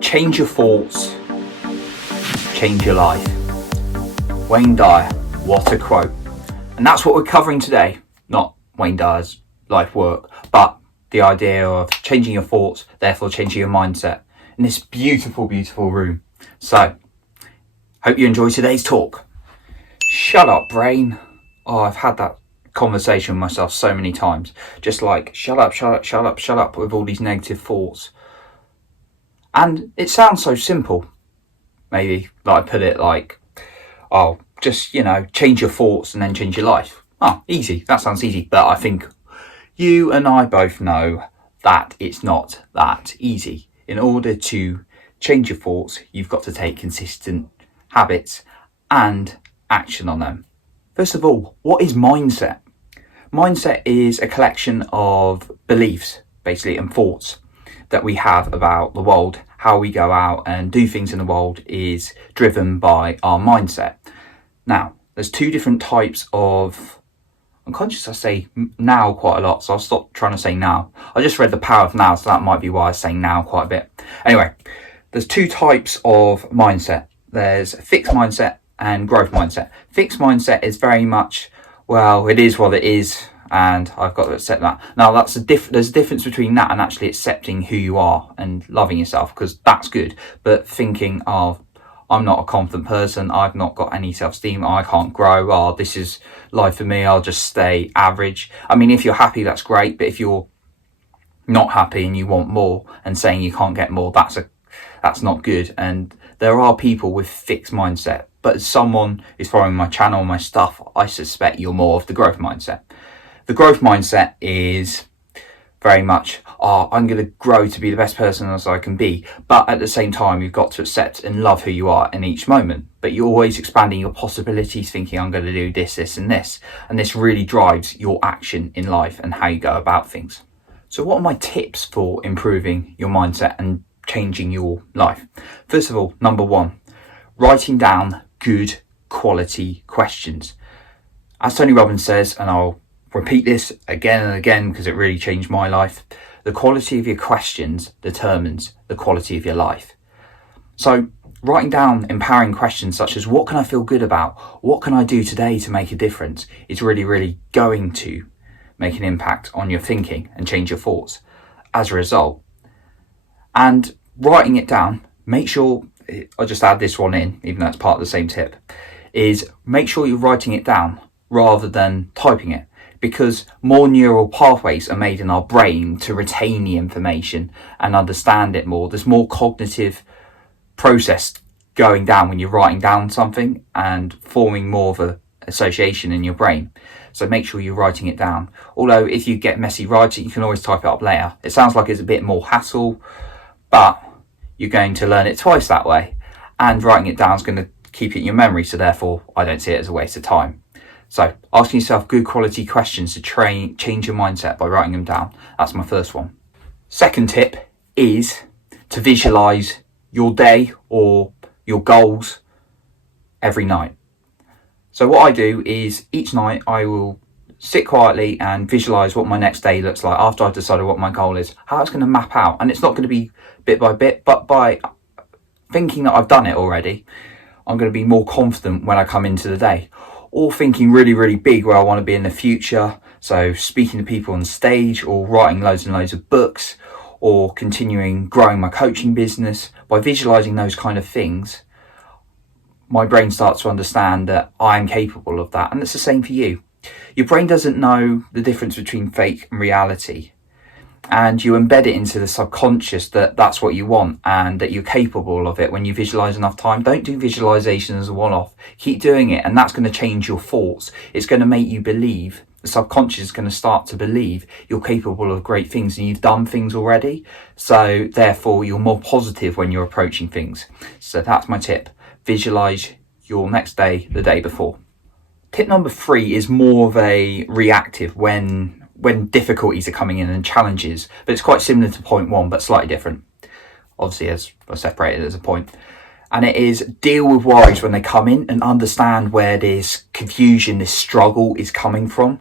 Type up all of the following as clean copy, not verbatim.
Change your thoughts, change your life. Wayne Dyer, what a quote. And that's what we're covering today. Not Wayne Dyer's life work, but the idea of changing your thoughts, therefore changing your mindset in this beautiful, beautiful room. So, hope you enjoy today's talk. Shut up, brain. Oh, I've had that conversation with myself so many times. Just like, shut up with all these negative thoughts. And it sounds so simple. Maybe like I put it like, oh, just, change your thoughts and then change your life. Oh, easy. That sounds easy. But I think you and I both know that it's not that easy. In order to change your thoughts, you've got to take consistent habits and action on them. First of all, what is mindset? Mindset is a collection of beliefs, basically, and thoughts that we have about the world. How we go out and do things in the world is driven by our mindset. Now, there's two different types of, I'm conscious I say now quite a lot, so I'll stop trying to say now. I just read The Power of Now, so that might be why I say now quite a bit. Anyway, there's two types of mindset. There's fixed mindset and growth mindset. Fixed mindset is very much, well, it is what it is, and I've got to accept that. Now, there's a difference between that and actually accepting who you are and loving yourself, because that's good. But thinking of, I'm not a confident person, I've not got any self-esteem, I can't grow, oh, this is life for me, I'll just stay average. I mean, if you're happy, that's great, but if you're not happy and you want more and saying you can't get more, that's not good. And there are people with fixed mindset, but as someone who's following my channel, my stuff, I suspect you're more of the growth mindset. The growth mindset is very much, I'm going to grow to be the best person as I can be. But at the same time, you've got to accept and love who you are in each moment. But you're always expanding your possibilities, thinking, I'm going to do this, this, and this. And this really drives your action in life and how you go about things. So what are my tips for improving your mindset and changing your life? First of all, number one, writing down good quality questions. As Tony Robbins says, and I'll repeat this again and again because it really changed my life, the quality of your questions determines the quality of your life. So writing down empowering questions such as, what can I feel good about? What can I do today to make a difference? Is really, really going to make an impact on your thinking and change your thoughts as a result. And writing it down, make sure, I'll just add this one in, even though it's part of the same tip, is make sure you're writing it down rather than typing it. Because more neural pathways are made in our brain to retain the information and understand it more. There's more cognitive process going down when you're writing down something and forming more of an association in your brain. So make sure you're writing it down. Although if you get messy writing, you can always type it up later. It sounds like it's a bit more hassle, but you're going to learn it twice that way. And writing it down is going to keep it in your memory. So therefore, I don't see it as a waste of time. So asking yourself good quality questions to change your mindset by writing them down. That's my first one. Second tip is to visualize your day or your goals every night. So what I do is each night I will sit quietly and visualize what my next day looks like after I've decided what my goal is, how it's going to map out. And it's not going to be bit by bit, but by thinking that I've done it already, I'm going to be more confident when I come into the day. Or thinking really, really big where I want to be in the future. So speaking to people on stage or writing loads and loads of books or continuing growing my coaching business. By visualizing those kind of things, my brain starts to understand that I'm capable of that. And it's the same for you. Your brain doesn't know the difference between fake and reality. And you embed it into the subconscious that that's what you want and that you're capable of it when you visualize enough time. Don't do visualization as a one-off. Keep doing it, and that's going to change your thoughts. It's going to make you believe, the subconscious is going to start to believe you're capable of great things and you've done things already. So therefore, you're more positive when you're approaching things. So that's my tip. Visualize your next day the day before. Tip number 3 is more of a reactive when difficulties are coming in and challenges, but it's quite similar to point 1, but slightly different. Obviously, as I separated as a point. And it is deal with worries when they come in and understand where this confusion, this struggle is coming from.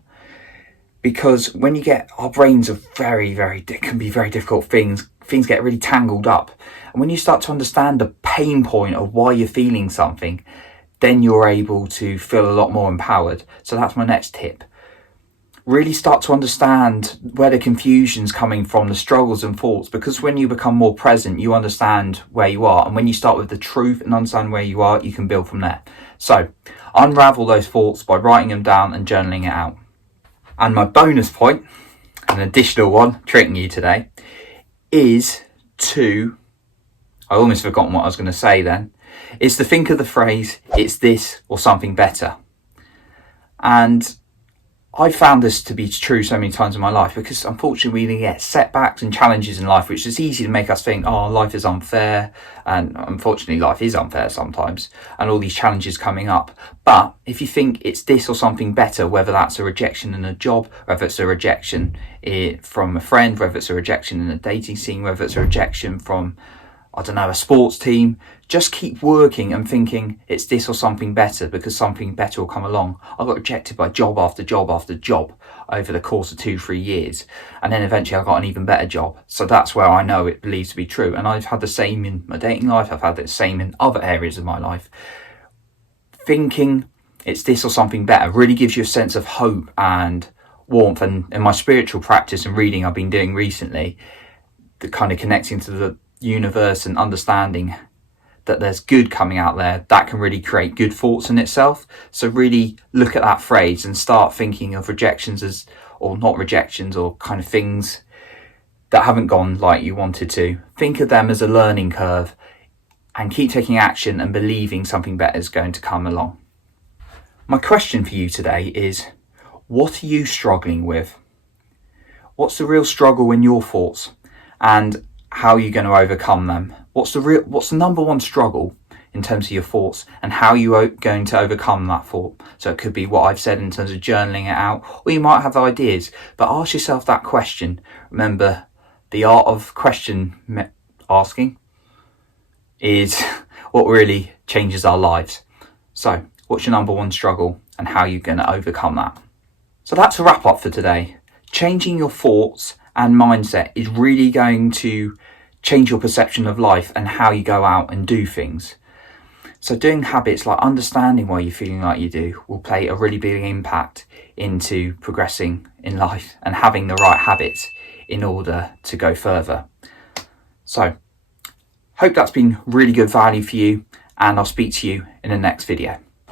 Because when you get, our brains are can be very difficult things get really tangled up. And when you start to understand the pain point of why you're feeling something, then you're able to feel a lot more empowered. So that's my next tip. Really start to understand where the confusion's coming from, the struggles and thoughts, because when you become more present, you understand where you are. And when you start with the truth and understand where you are, you can build from there. So unravel those thoughts by writing them down and journaling it out. And my bonus point, an additional one, tricking you today, is to, I almost forgotten what I was going to say then, is to think of the phrase, it's this or something better. And I've found this to be true so many times in my life, because unfortunately we get setbacks and challenges in life, which is easy to make us think, oh, life is unfair. And unfortunately life is unfair sometimes, and all these challenges coming up. But if you think it's this or something better, whether that's a rejection in a job, whether it's a rejection from a friend, whether it's a rejection in a dating scene, whether it's a rejection from, I don't know, a sports team, just keep working and thinking it's this or something better, because something better will come along. I got rejected by job after job after job over the course of 2-3 years. And then eventually I got an even better job. So that's where I know it believes to be true. And I've had the same in my dating life. I've had the same in other areas of my life. Thinking it's this or something better really gives you a sense of hope and warmth. And in my spiritual practice and reading I've been doing recently, the kind of connecting to the universe and understanding that there's good coming out there, that can really create good thoughts in itself. So really look at that phrase and start thinking of rejections as, or not rejections, or kind of things that haven't gone like you wanted to. Think of them as a learning curve and keep taking action and believing something better is going to come along. My question for you today is, what are you struggling with? What's the real struggle in your thoughts? And how are you going to overcome them? What's the number one struggle in terms of your thoughts, and how are you going to overcome that thought? So it could be what I've said in terms of journaling it out, or you might have ideas, but ask yourself that question. Remember, the art of question asking is what really changes our lives. So what's your number one struggle, and how are you going to overcome that? So that's a wrap up for today. Changing your thoughts and mindset is really going to change your perception of life and how you go out and do things. So doing habits like understanding why you're feeling like you do will play a really big impact into progressing in life and having the right habits in order to go further. So hope that's been really good value for you, and I'll speak to you in the next video.